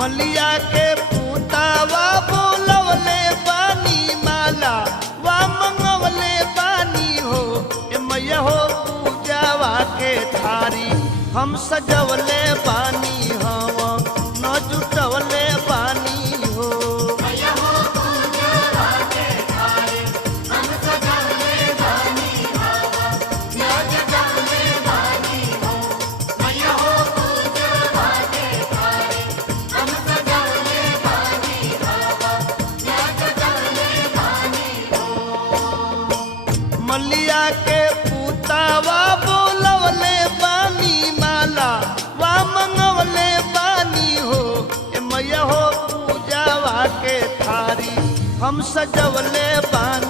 मलिया के पूतावा बोलवले बानी माला वा मंगवले बानी हो ए मैया हो पूजावा के थारी हम सजवले बानी हवा न जुटवले बानी हो मलिया के पूतावा बोलवले बानी माला वा मंगवले बानी हो ए मैया हो पूजावा के थारी हम सजवले बानी